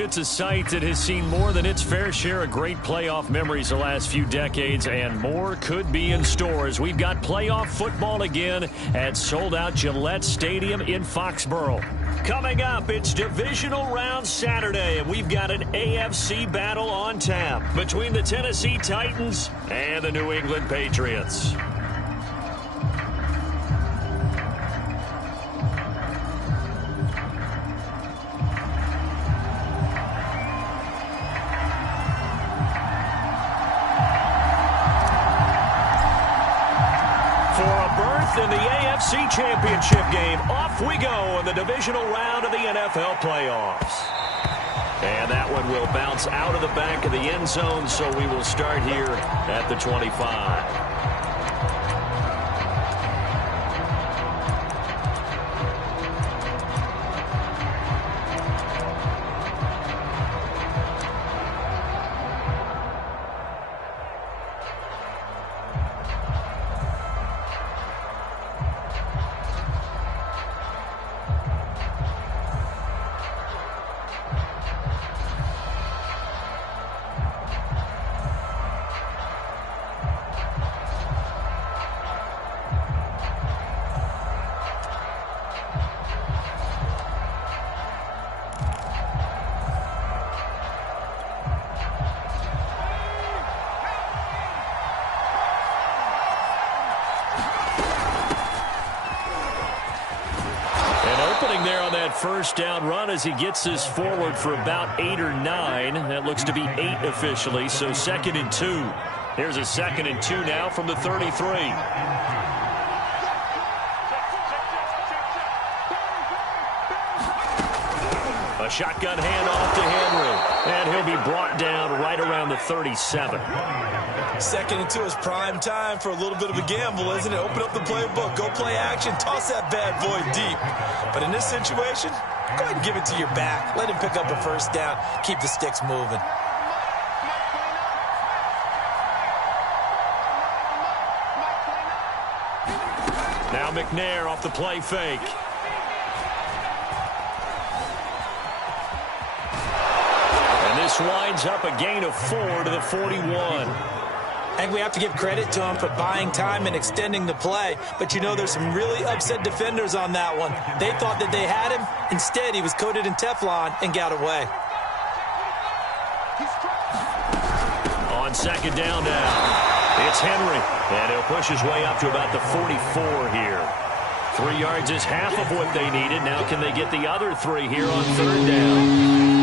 It's a site that has seen more than its fair share of great playoff memories the last few decades, and more could be in store as we've got playoff football again at sold-out Gillette Stadium in Foxborough. Coming up, it's Divisional Round Saturday, and we've got an AFC battle on tap between the Tennessee Titans and the New England Patriots. In the AFC Championship game, off we go in the divisional round of the NFL playoffs. And that one will bounce out of the back of the end zone, so we will start here at the 25. There on that first down run as he gets this forward for about 8 or 9. That looks to be 8 officially, so 2nd and 2. Here's a 2nd and 2 now from the 33. A shotgun handoff to Henry, and he'll be brought down right around the 37. 2nd and 2 is prime time for a little bit of a gamble, isn't it? Open up the playbook, go play action, toss that bad boy deep. But in this situation, go ahead and give it to your back. Let him pick up a first down. Keep the sticks moving. Now McNair off the play fake. And this winds up a gain of 4 to the 41. I think we have to give credit to him for buying time and extending the play. But, you know, there's some really upset defenders on that one. They thought that they had him. Instead, he was coated in Teflon and got away. On 2nd down now, it's Henry. And he'll push his way up to about the 44 here. 3 yards is half of what they needed. Now can they get the other 3 here on 3rd down?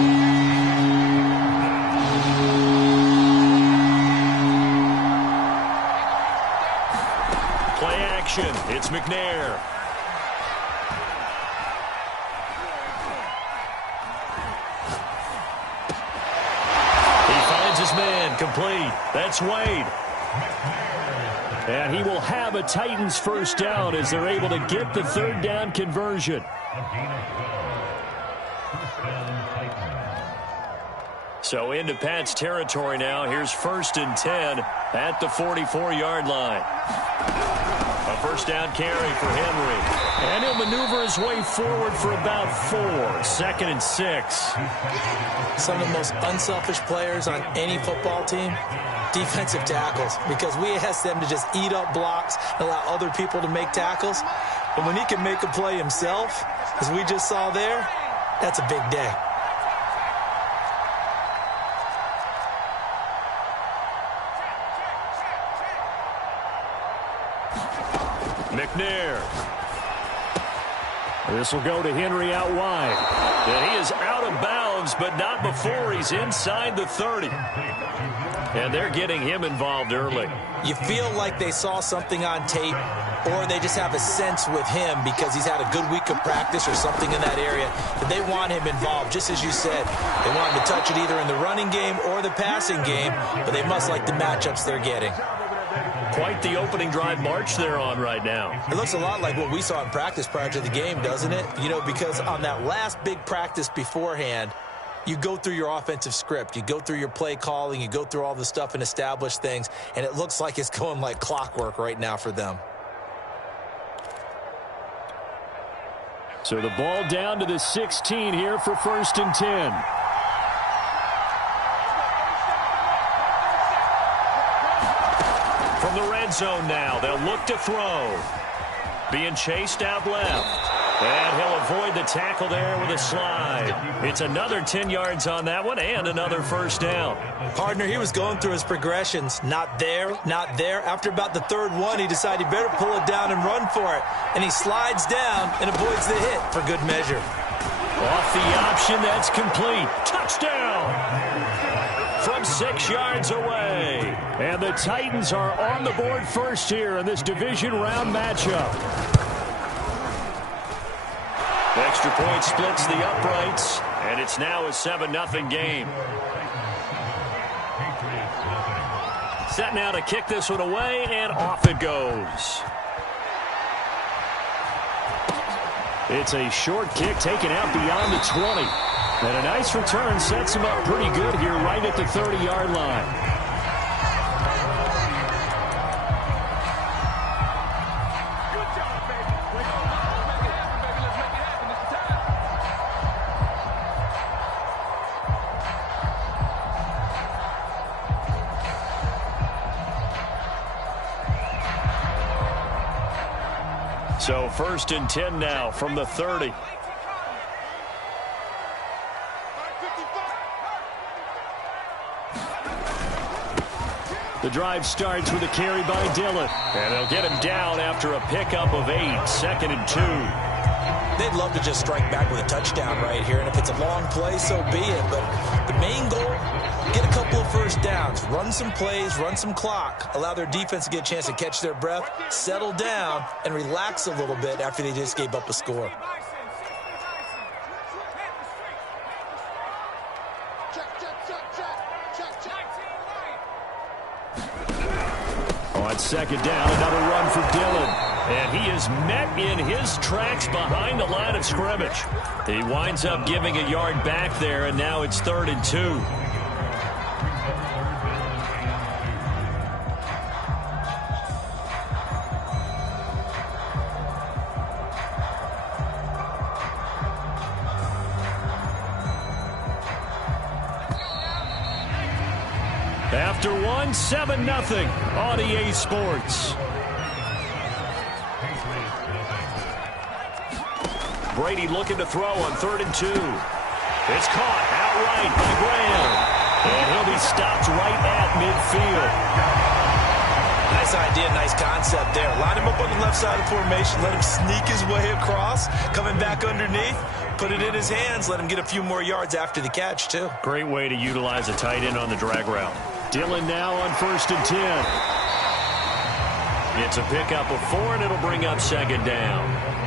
It's McNair. He finds his man, complete. That's Wade. And he will have a Titans first down as they're able to get the 3rd down conversion. So into Pat's territory now. Here's 1st and 10 at the 44-yard line. A first down carry for Henry. And he'll maneuver his way forward for about 4. 2nd and 6. Some of the most unselfish players on any football team, defensive tackles, because we ask them to just eat up blocks and allow other people to make tackles. But when he can make a play himself, as we just saw there, that's a big day. McNair. This will go to Henry out wide. And he is out of bounds, but not before he's inside the 30. And they're getting him involved early. You feel like they saw something on tape, or they just have a sense with him because he's had a good week of practice or something in that area that they want him involved, just as you said. They want him to touch it either in the running game or the passing game, but they must like the matchups they're getting. Quite the opening drive march they're on right now. It looks a lot like what we saw in practice prior to the game, doesn't it? You know, because on that last big practice beforehand, you go through your offensive script. You go through your play calling. You go through all the stuff and establish things. And it looks like it's going like clockwork right now for them. So the ball down to the 16 here for 1st and 10. From the red zone now, they'll look to throw. Being chased out left. And he'll avoid the tackle there with a slide. It's another 10 yards on that one and another first down. Partner, he was going through his progressions. Not there, not there. After about the third one, he decided he better pull it down and run for it. And he slides down and avoids the hit for good measure. Off the option, that's complete. Touchdown! From 6 yards away. And the Titans are on the board first here in this division round matchup. Extra point splits the uprights, and it's now a 7-0 game. Set now to kick this one away, and off it goes. It's a short kick taken out beyond the 20. And a nice return sets him up pretty good here right at the 30-yard line. So 1st and 10 now from the 30. The drive starts with a carry by Dillon. And they'll get him down after a pickup of 8, 2nd and 2. They'd love to just strike back with a touchdown right here. And if it's a long play, so be it. But the main goal, get a couple of first downs, run some plays, run some clock, allow their defense to get a chance to catch their breath, settle down, and relax a little bit after they just gave up a score. On 2nd down, another run for Dillon. And he is met in his tracks behind the line of scrimmage. He winds up giving a yard back there, and now it's 3rd and 2. After one, 7-0 on EA Sports. Brady looking to throw on 3rd and 2. It's caught outright by Graham. And he'll be stopped right at midfield. Nice idea, nice concept there. Line him up on the left side of the formation. Let him sneak his way across. Coming back underneath. Put it in his hands. Let him get a few more yards after the catch, too. Great way to utilize a tight end on the drag route. Dillon now on 1st and 10. It's a pickup of 4, and it'll bring up 2nd down.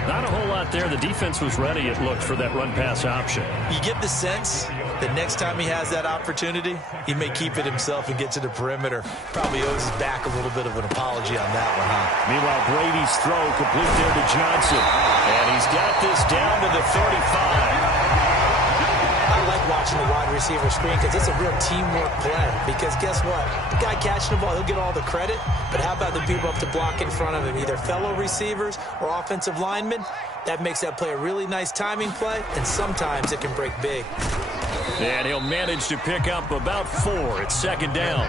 Not a whole lot there. The defense was ready, it looked, for that run-pass option. You get the sense that next time he has that opportunity, he may keep it himself and get to the perimeter. Probably owes his back a little bit of an apology on that one, huh? Meanwhile, Brady's throw complete there to Johnson. And he's got this down to the 35. I like watching the wide receiver screen because it's a real teamwork play. Because guess what? The guy catching the ball, he'll get all the credit. But how about the people up to block in front of him? Either fellow receivers or offensive linemen. That makes that play a really nice timing play. And sometimes it can break big. And he'll manage to pick up about 4. It's 2nd down.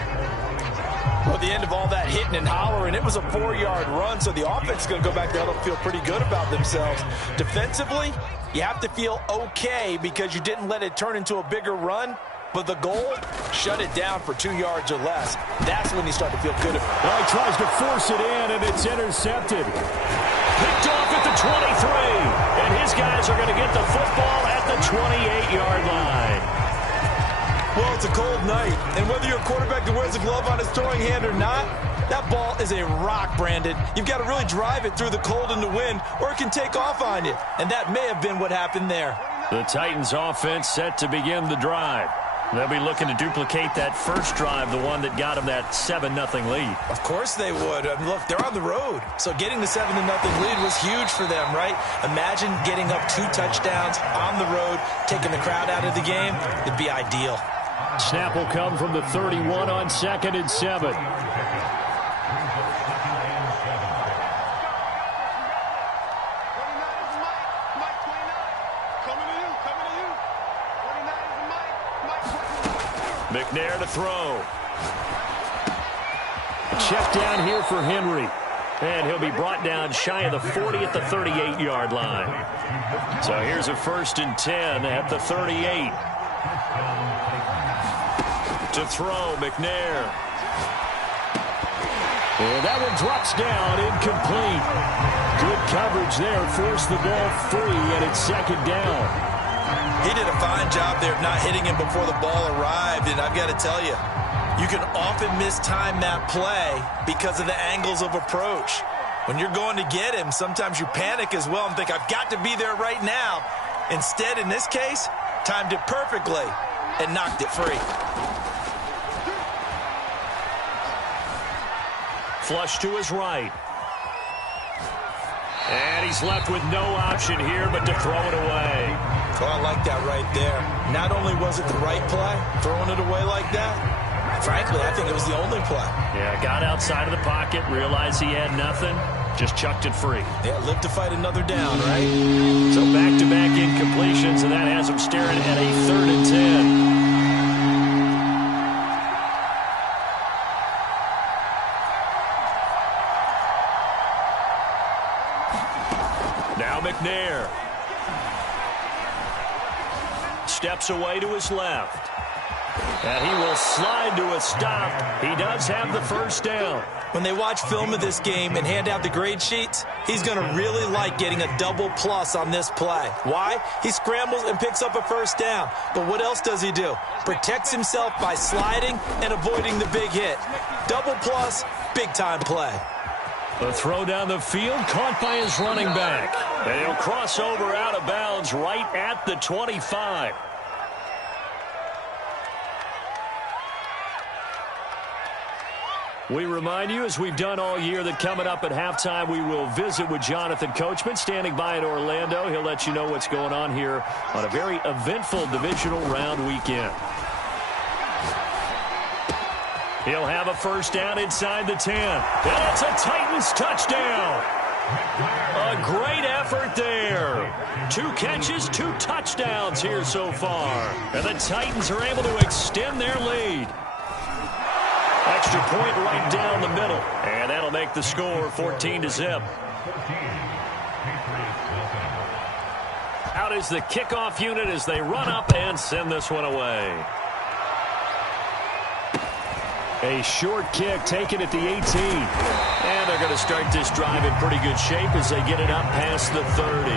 Well, at the end of all that hitting and hollering, it was a 4-yard run. So the offense is going to go back there and feel pretty good about themselves. Defensively, you have to feel okay because you didn't let it turn into a bigger run. But the goal, shut it down for 2 yards or less. That's when you start to feel good. Well, he tries to force it in, and it's intercepted. Picked off at the 23. And his guys are going to get the football at the 28-yard line. Well, it's a cold night. And whether you're a quarterback that wears a glove on his throwing hand or not, that ball is a rock, Brandon. You've got to really drive it through the cold and the wind, or it can take off on you. And that may have been what happened there. The Titans offense set to begin the drive. They'll be looking to duplicate that first drive, the one that got them that 7-0 lead. Of course they would. I mean, look, they're on the road. So getting the 7-0 lead was huge for them, right? Imagine getting up 2 touchdowns on the road, taking the crowd out of the game. It'd be ideal. Snap will come from the 31 on 2nd and 7. McNair to throw. check down here for Henry. And he'll be brought down shy of the 40 at the 38-yard line. So here's a 1st and 10 at the 38. To throw, McNair. And that one drops down, incomplete. Good coverage there, forced the ball free, and it's 2nd down. He did a fine job there of not hitting him before the ball arrived, and I've got to tell you, you can often mistime that play because of the angles of approach. When you're going to get him, sometimes you panic as well and think, I've got to be there right now. Instead, in this case, timed it perfectly and knocked it free. Flush to his right. And he's left with no option here but to throw it away. Oh, I like that right there. Not only was it the right play, throwing it away like that, frankly, I think it was the only play. Yeah, got outside of the pocket, realized he had nothing, just chucked it free. Yeah, lived to fight another down, right? So back-to-back incompletions, and that has him staring at a 3rd and 10. Now McNair. Steps away to his left. And he will slide to a stop. He does have the 1st down. When they watch film of this game and hand out the grade sheets, he's going to really like getting a double plus on this play. Why? He scrambles and picks up a 1st down. But what else does he do? Protects himself by sliding and avoiding the big hit. Double plus, big-time play. The throw down the field, caught by his running back. And he'll cross over out of bounds right at the 25. We remind you, as we've done all year, that coming up at halftime, we will visit with Jonathan Coachman, standing by in Orlando. He'll let you know what's going on here on a very eventful divisional round weekend. He'll have a 1st down inside the 10. And it's a Titans touchdown. A great effort there. 2 catches, 2 touchdowns here so far. And the Titans are able to extend their lead. Extra point right down the middle. And that'll make the score 14-0. Out is the kickoff unit as they run up and send this one away. A short kick taken at the 18. And they're going to start this drive in pretty good shape as they get it up past the 30.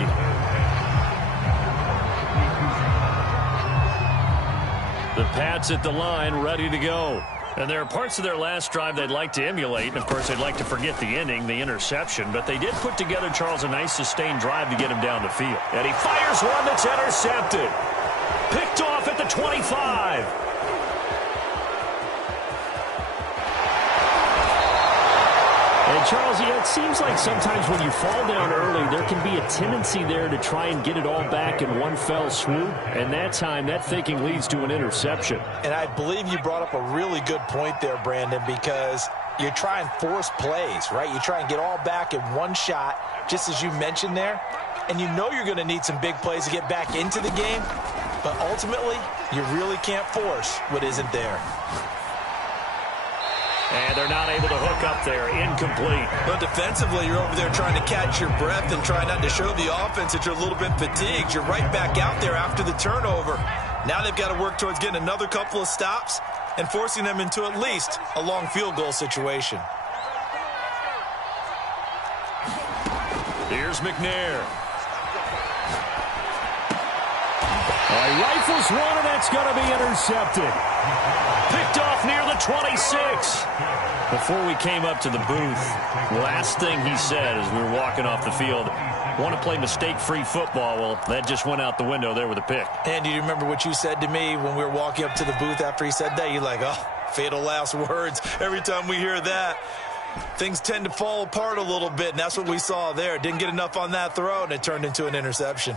The Pats at the line, ready to go. And there are parts of their last drive they'd like to emulate. And, of course, they'd like to forget the ending, the interception. But they did put together, Charles, a nice sustained drive to get him down the field. And he fires one that's intercepted. Picked off at the 25. And, Charles, it seems like sometimes when you fall down early, there can be a tendency there to try and get it all back in one fell swoop. And that time, that thinking leads to an interception. And I believe you brought up a really good point there, Brandon, because you try and force plays, right? You try and get all back in one shot, just as you mentioned there. And you know you're going to need some big plays to get back into the game. But ultimately, you really can't force what isn't there. And they're not able to hook up there. Incomplete. But defensively, you're over there trying to catch your breath and try not to show the offense that you're a little bit fatigued. You're right back out there after the turnover. Now they've got to work towards getting another couple of stops and forcing them into at least a long field goal situation. Here's McNair. He rifles one, and that's going to be intercepted. Picked off near the 26. Before we came up to the booth, last thing he said as we were walking off the field, want to play mistake-free football. Well, that just went out the window there with a pick. And do you remember what you said to me when we were walking up to the booth after he said that? You're like, oh, fatal last words. Every time we hear that, things tend to fall apart a little bit, and that's what we saw there. Didn't get enough on that throw, and it turned into an interception.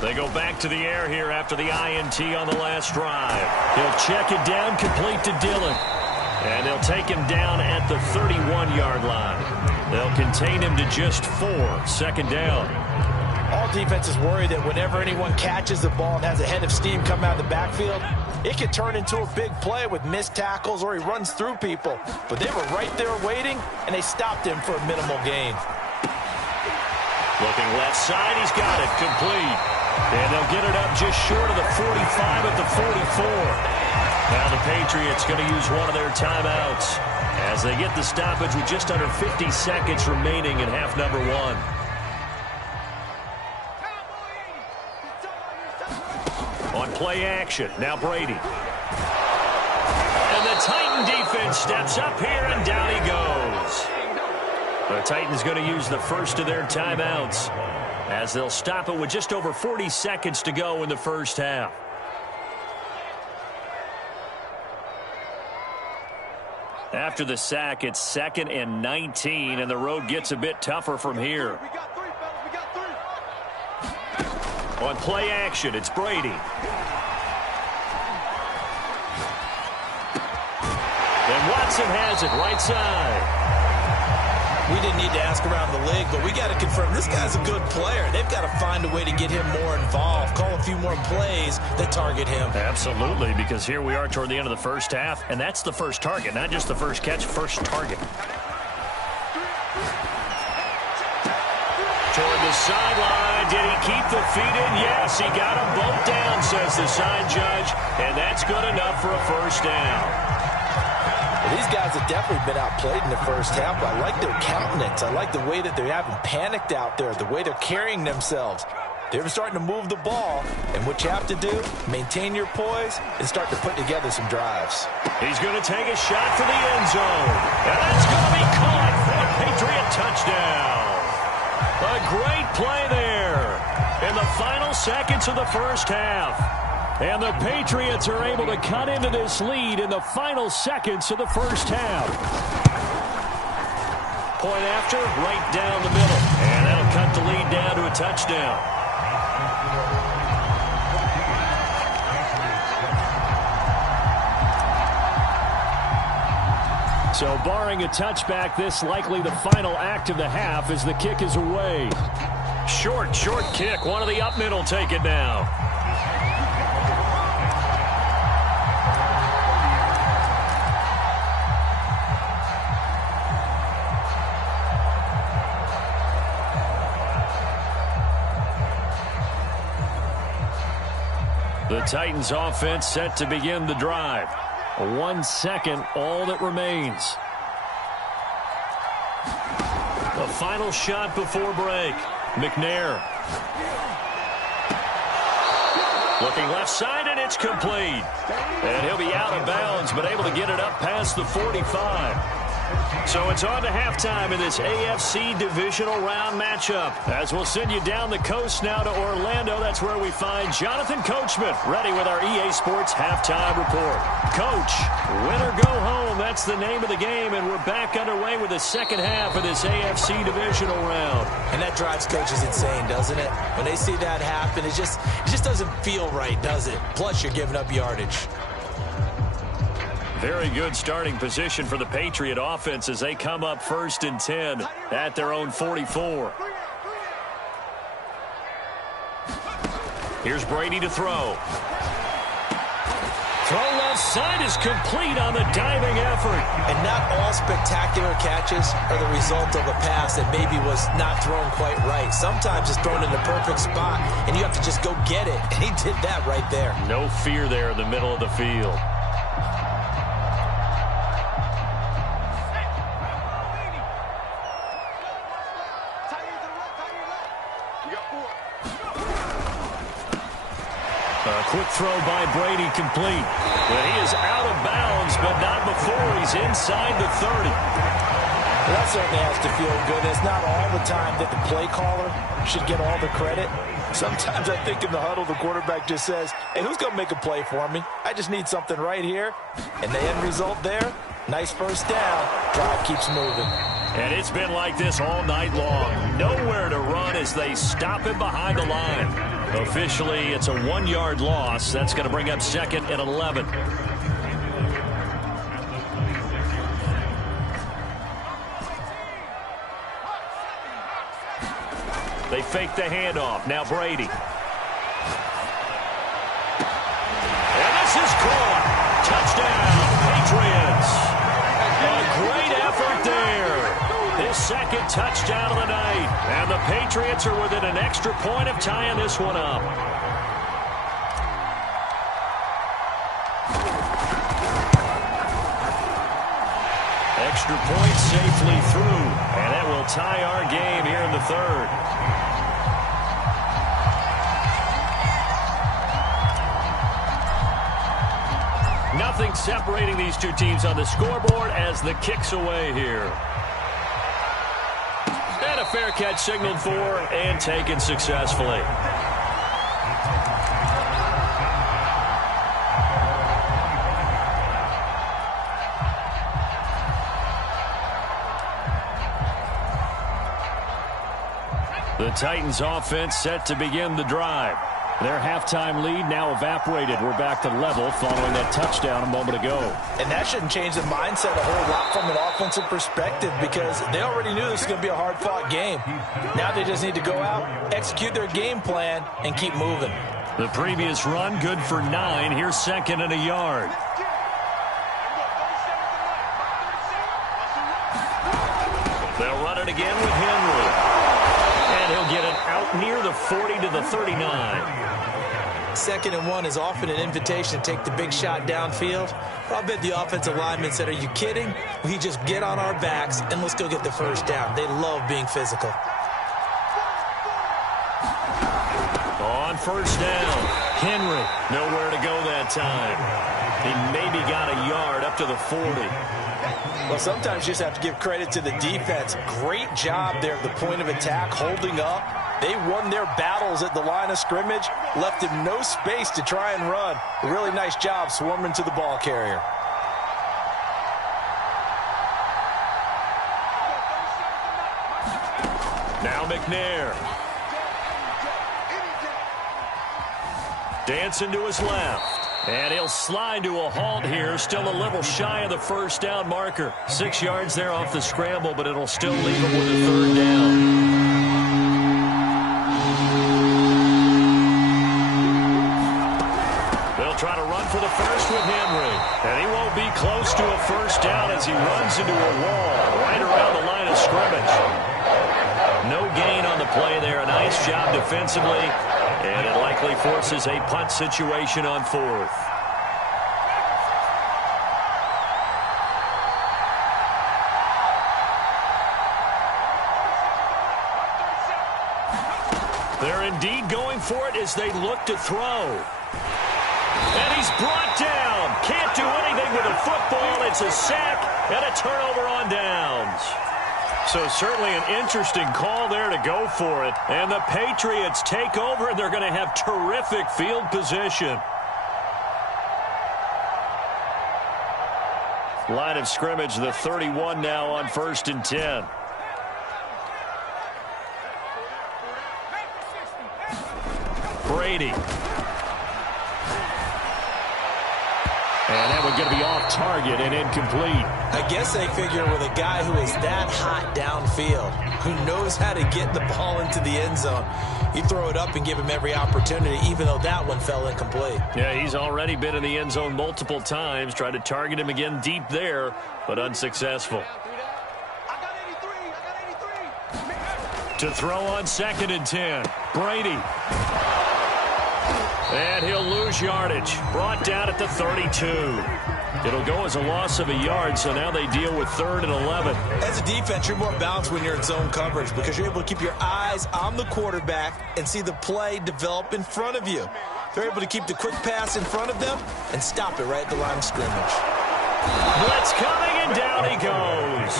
They go back to the air here after the INT on the last drive. He'll check it down, complete to Dillon. And they'll take him down at the 31-yard line. They'll contain him to just 4, 2nd down. All defenses worry that whenever anyone catches the ball and has a head of steam come out of the backfield, it could turn into a big play with missed tackles or he runs through people. But they were right there waiting, and they stopped him for a minimal gain. Looking left side, he's got it, complete. And they'll get it up just short of the 45 at the 44. Now the Patriots going to use one of their timeouts as they get the stoppage with just under 50 seconds remaining in half number one. On play action, now Brady. And the Titan defense steps up here, and down he goes. The Titans going to use the first of their timeouts as they'll stop it with just over 40 seconds to go in the first half. After the sack, it's 2nd and 19, and the road gets a bit tougher from here. On play action, it's Brady. And Watson has it right side. We didn't need to ask around the league, but we got to confirm this guy's a good player. They've got to find a way to get him more involved, call a few more plays that target him. Absolutely, because here we are toward the end of the first half, and that's the first target, not just the first catch, first target. Toward the sideline, did he keep the feet in? Yes, he got them both down, says the side judge, and that's good enough for a first down. Well, these guys have definitely been outplayed in the first half, but I like their countenance. I like the way that they haven't panicked out there, the way they're carrying themselves. They're starting to move the ball, and what you have to do, maintain your poise and start to put together some drives. He's going to take a shot for the end zone, and that's going to be caught for a Patriot touchdown. A great play there in the final seconds of the first half. And the Patriots are able to cut into this lead in the final seconds of the first half. Point after, right down the middle. And that'll cut the lead down to a touchdown. So barring a touchback, this likely the final act of the half as the kick is away. Short kick. One of the up men will take it now. The Titans offense set to begin the drive. 1 second, all that remains. The final shot before break. McNair. Looking left side, and it's complete. And he'll be out of bounds, but able to get it up past the 45. So it's on to halftime in this AFC Divisional Round matchup. As we'll send you down the coast now to Orlando, that's where we find Jonathan Coachman, ready with our EA Sports Halftime Report. Coach, win or go home, that's the name of the game, and we're back underway with the second half of this AFC Divisional Round. And that drives coaches insane, doesn't it? When they see that happen, it just doesn't feel right, does it? Plus, you're giving up yardage. Very good starting position for the Patriot offense as they come up 1st and 10 at their own 44. Here's Brady to throw. Throw left side is complete on the diving effort. And not all spectacular catches are the result of a pass that maybe was not thrown quite right. Sometimes it's thrown in the perfect spot, and you have to just go get it. And he did that right there. No fear there in the middle of the field. Quick throw by Brady complete. But he is out of bounds, but not before he's inside the 30. Well, that certainly has to feel good. It's not all the time that the play caller should get all the credit. Sometimes I think in the huddle, the quarterback just says, hey, who's going to make a play for me? I just need something right here. And the end result there, nice first down. Drive keeps moving. And it's been like this all night long. Nowhere to run as they stop him behind the line. Officially, it's a 1-yard loss. That's going to bring up 2nd and 11. They fake the handoff. Now Brady. And this is caught. Touchdown, Patriots. A great effort there. His second touchdown of the night. And the Patriots are within an extra point of tying this one up. Extra point safely through. And it will tie our game here in the third. Nothing separating these two teams on the scoreboard as the kick's away here. And a fair catch signaled for and taken successfully. The Titans offense set to begin the drive. Their halftime lead now evaporated. We're back to level following that touchdown a moment ago. And that shouldn't change the mindset a whole lot from an offensive perspective because they already knew this was going to be a hard-fought game. Now they just need to go out, execute their game plan, and keep moving. The previous run, good for 9. Here's second and a yard. They'll run it again with Henry. And he'll get it out near the 40 to the 39. 2nd and 1 is often an invitation to take the big shot downfield. I bet the offensive lineman said, are you kidding? We just get on our backs and let's go get the first down. They love being physical. On first down, Henry nowhere to go that time. He maybe got a yard up to the 40. Well, sometimes you just have to give credit to the defense. Great job there at the point of attack, holding up. They won their battles at the line of scrimmage, left him no space to try and run. A really nice job swarming to the ball carrier. Now McNair. Dancing to his left. And he'll slide to a halt here. Still a little shy of the first down marker. 6 yards there off the scramble, but it'll still leave him with a third down. They'll try to run for the first with Henry. And he won't be close to a first down as he runs into a wall right around the line of scrimmage. No gain on the play there. A nice job defensively. And it likely forces a punt situation on 4th. They're indeed going for it as they look to throw. And he's brought down. Can't do anything with a football. It's a sack and a turnover on downs. So certainly an interesting call there to go for it. And the Patriots take over, and they're going to have terrific field position. Line of scrimmage, the 31 now on 1st and 10. Brady. And that would going to be off target and incomplete. I guess they figure with a guy who is that hot downfield, who knows how to get the ball into the end zone, you throw it up and give him every opportunity, even though that one fell incomplete. Yeah, he's already been in the end zone multiple times, tried to target him again deep there, but unsuccessful. To throw on 2nd and 10, Brady. And he'll lose yardage. Brought down at the 32. It'll go as a loss of a yard, so now they deal with 3rd and 11. As a defense, you're more balanced when you're in zone coverage because you're able to keep your eyes on the quarterback and see the play develop in front of you. They're able to keep the quick pass in front of them and stop it right at the line of scrimmage. Blitz coming, and down he goes.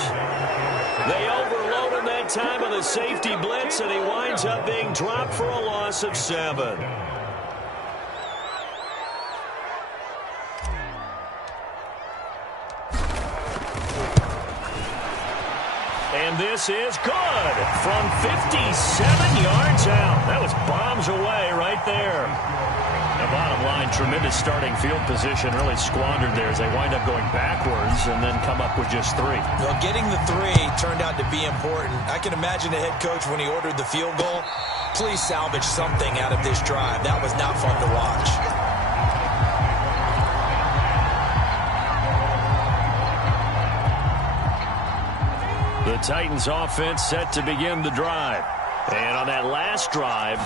They overload him that time on the safety blitz, and he winds up being dropped for a loss of 7. And this is good from 57 yards out. That was bombs away right there. A bottom line, tremendous starting field position, really squandered there as they wind up going backwards and then come up with just 3. Well, getting the 3 turned out to be important. I can imagine the head coach when he ordered the field goal. Please salvage something out of this drive. That was not fun to watch. The Titans offense set to begin the drive. And on that last drive,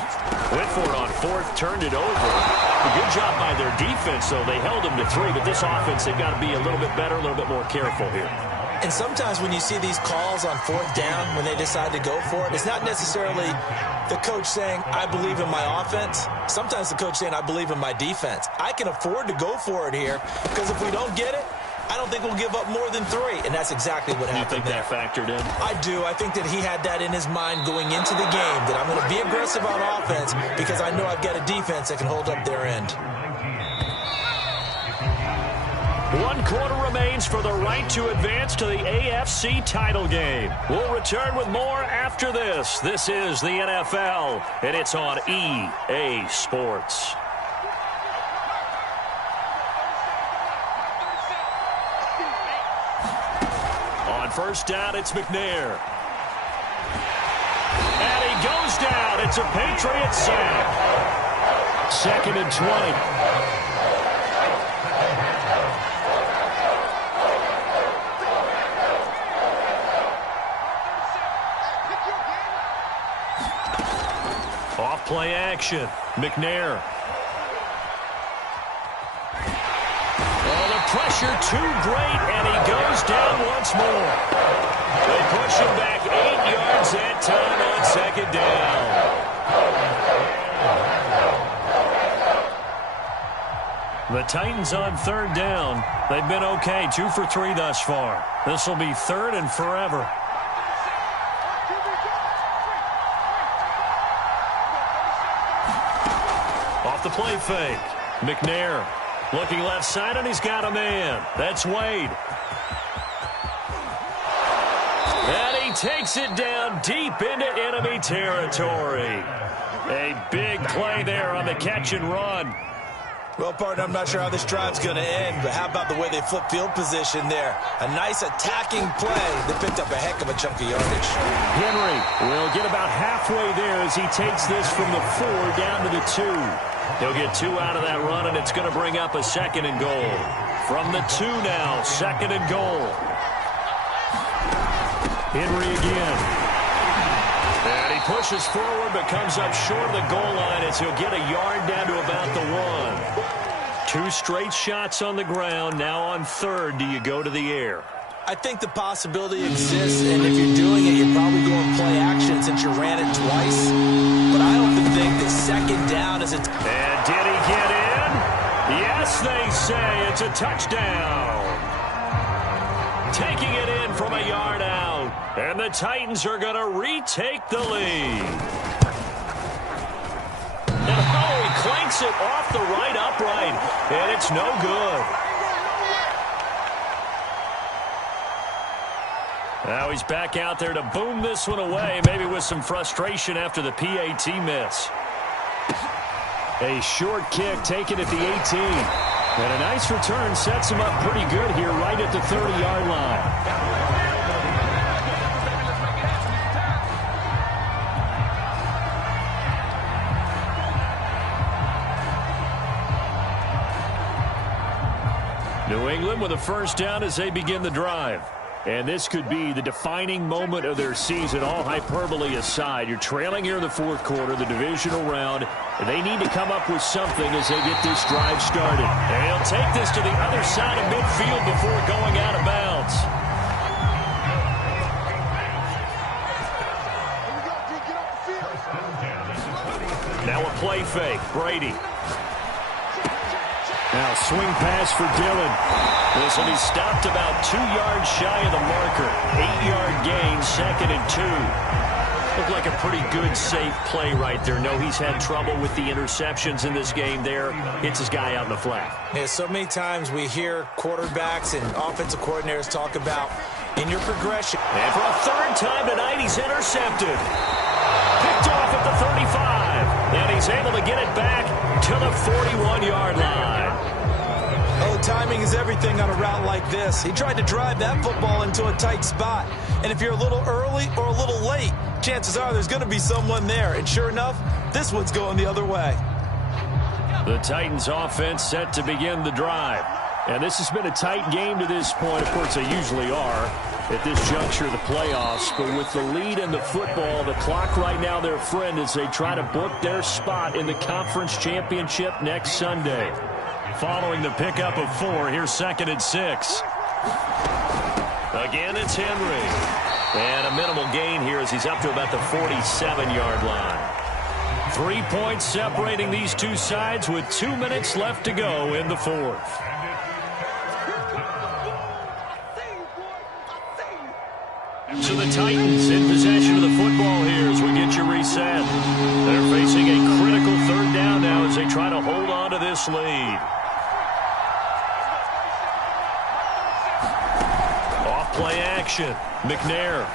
went for it on 4th, turned it over. A good job by their defense, though. They held them to 3, but this offense, they've got to be a little bit better, a little bit more careful here. And sometimes when you see these calls on 4th down, when they decide to go for it, it's not necessarily the coach saying, I believe in my offense. Sometimes the coach saying, I believe in my defense. I can afford to go for it here because if we don't get it, I don't think we'll give up more than 3, and that's exactly what happened. You think that factored in? I do. I think that he had that in his mind going into the game, that I'm going to be aggressive on offense because I know I've got a defense that can hold up their end. 1 quarter remains for the right to advance to the AFC title game. We'll return with more after this. This is the NFL, and it's on EA Sports. On first down, it's McNair. And he goes down. It's a Patriots sack. 2nd and 20. Play action. McNair. Oh, the pressure too great, and he goes down once more. They push him back 8 yards that time on 2nd down. The Titans on 3rd down. They've been okay, 2 for 3 thus far. This will be 3rd and forever. The play fake. McNair looking left side, and he's got a man. That's Wade. And he takes it down deep into enemy territory. A big play there on the catch and run. Well, partner, I'm not sure how this drive's going to end, but how about the way they flip field position there? A nice attacking play that picked up a heck of a chunk of yardage. Henry will get about halfway there as he takes this from the 4 down to the 2. He'll get 2 out of that run, and it's going to bring up a 2nd and goal. From the 2 now, 2nd and goal. Henry again. And he pushes forward but comes up short of the goal line as he'll get a yard down to about the 1. 2 straight shots on the ground. Now on 3rd, do you go to the air? I think the possibility exists, and if you're doing it, you're probably going play action since you ran it twice. But I often think that 2nd down is a... And did he get in? Yes, they say it's a touchdown. Taking it in from a yard out. And the Titans are going to retake the lead. And he clanks it off the right upright. And it's no good. Now he's back out there to boom this one away, maybe with some frustration after the PAT miss. A short kick taken at the 18. And a nice return sets him up pretty good here right at the 30-yard line. New England with a first down as they begin the drive. And this could be the defining moment of their season, all hyperbole aside. You're trailing here in the 4th quarter, the divisional round, and they need to come up with something as they get this drive started. And he'll take this to the other side of midfield before going out of bounds. Now a play fake. Brady. Now swing pass for Dillon. This one, he stopped about 2 yards shy of the marker. 8-yard gain, 2nd and 2. Looked like a pretty good, safe play right there. No, he's had trouble with the interceptions in this game there. Hits his guy out in the flat. Yeah, so many times we hear quarterbacks and offensive coordinators talk about in your progression. And for a 3rd time tonight, he's intercepted. Picked off at the 35. And he's able to get it back to the 41-yard line. Oh, timing is everything on a route like this. He tried to drive that football into a tight spot. And if you're a little early or a little late, chances are there's going to be someone there. And sure enough, this one's going the other way. The Titans offense set to begin the drive. And this has been a tight game to this point. Of course, they usually are at this juncture of the playoffs. But with the lead in the football, the clock right now their friend as they try to book their spot in the conference championship next Sunday. Following the pickup of 4, here's 2nd and 6. Again, it's Henry. And a minimal gain here as he's up to about the 47-yard line. 3 points separating these two sides with 2 minutes left to go in the 4th. So the Titans in possession of the football here as we get you reset. They're facing a critical 3rd down now as they try to hold on to this lead. Off-play action. McNair.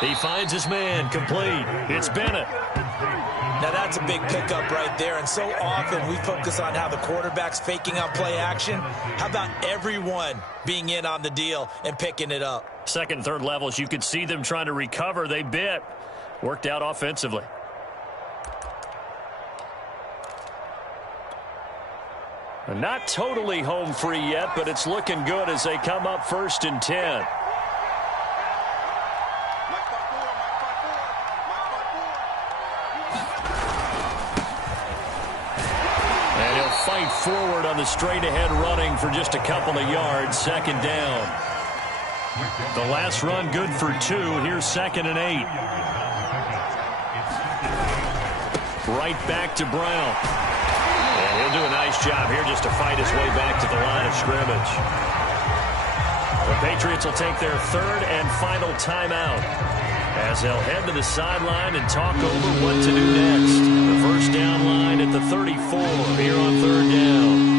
He finds his man. Complete. It's Bennett. Now that's a big pickup right there, and so often we focus on how the quarterback's faking out play action. How about everyone being in on the deal and picking it up? 2nd and 3rd levels, you could see them trying to recover. They bit. Worked out offensively. Not totally home free yet, but it's looking good as they come up 1st and 10. Fight forward on the straight-ahead running for just a couple of yards. 2nd down. The last run good for 2. Here's 2nd and 8. Right back to Brown. And he'll do a nice job here just to fight his way back to the line of scrimmage. The Patriots will take their 3rd and final timeout as they'll head to the sideline and talk over what to do next. The 1st down line at the 34 here on 3rd down.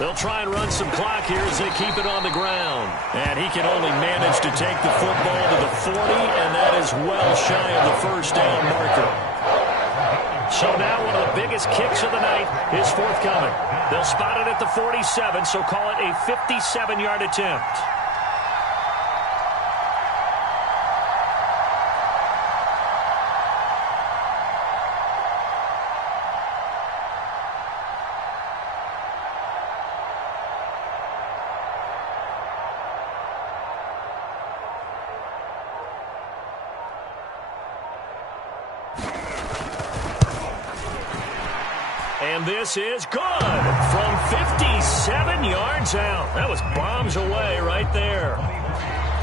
They'll try and run some clock here as they keep it on the ground. And he can only manage to take the football to the 40, and that is well shy of the 1st down marker. So now one of the biggest kicks of the night is forthcoming. They'll spot it at the 47, so call it a 57-yard attempt. And this is good from 57 yards out. That was bombs away right there.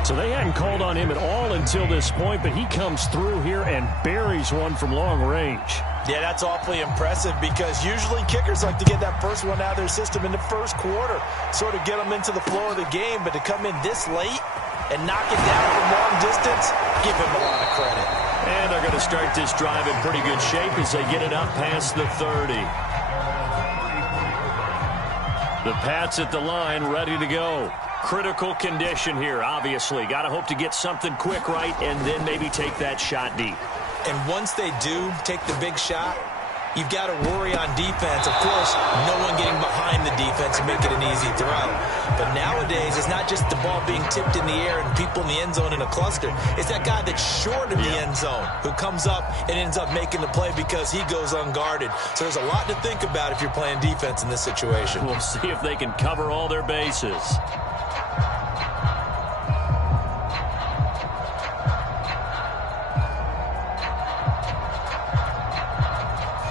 So they hadn't called on him at all until this point, but he comes through here and buries one from long range. Yeah, that's awfully impressive because usually kickers like to get that first one out of their system in the 1st quarter, sort of get them into the flow of the game, but to come in this late and knock it down from long distance, give him a lot of credit. And they're going to start this drive in pretty good shape as they get it up past the 30. The Pats at the line, ready to go. Critical condition here, obviously. Got to hope to get something quick right and then maybe take that shot deep. And once they do take the big shot, you've got to worry on defense. Of course, no one getting behind the defense and make it an easy throw. But nowadays, it's not just the ball being tipped in the air and people in the end zone in a cluster. It's that guy that's short of the end zone who comes up and ends up making the play because he goes unguarded. So there's a lot to think about if you're playing defense in this situation. We'll see if they can cover all their bases.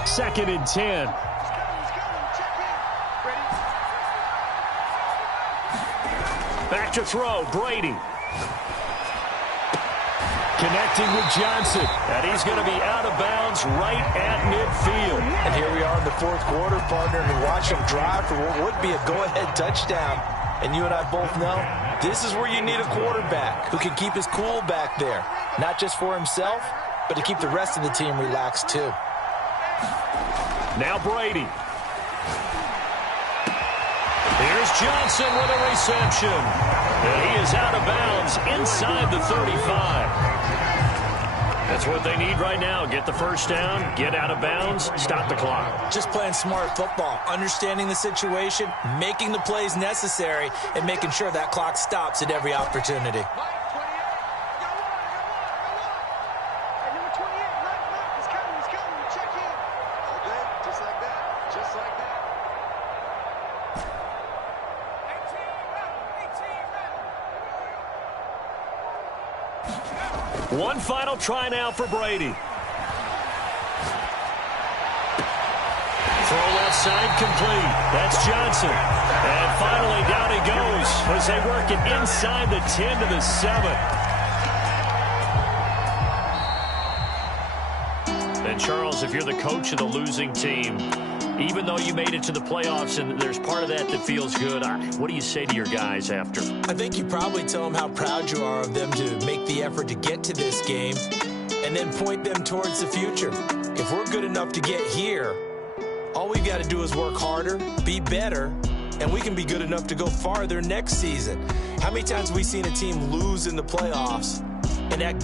Second and 10. Back to throw, Brady. Connecting with Johnson. And he's going to be out of bounds right at midfield. And here we are in the 4th quarter, partner, and watch him drive for what would be a go-ahead touchdown. And you and I both know this is where you need a quarterback who can keep his cool back there. Not just for himself, but to keep the rest of the team relaxed too. Now Brady. Here's Here's Johnson with a reception. And he is out of bounds inside the 35. That's what they need right now. Get the first down, get out of bounds, stop the clock. Just playing smart football, understanding the situation, making the plays necessary, and making sure that clock stops at every opportunity. One final try now for Brady. Throw left side complete. That's Johnson. And finally down he goes as they work it inside the 10 to the 7. And Charles, if you're the coach of the losing team, even though you made it to the playoffs and there's part of that that feels good, what do you say to your guys after? I think you probably tell them how proud you are of them to make the effort to get to this game and then point them towards the future. If we're good enough to get here, all we've got to do is work harder, be better, and we can be good enough to go farther next season. How many times have we seen a team lose in the playoffs and that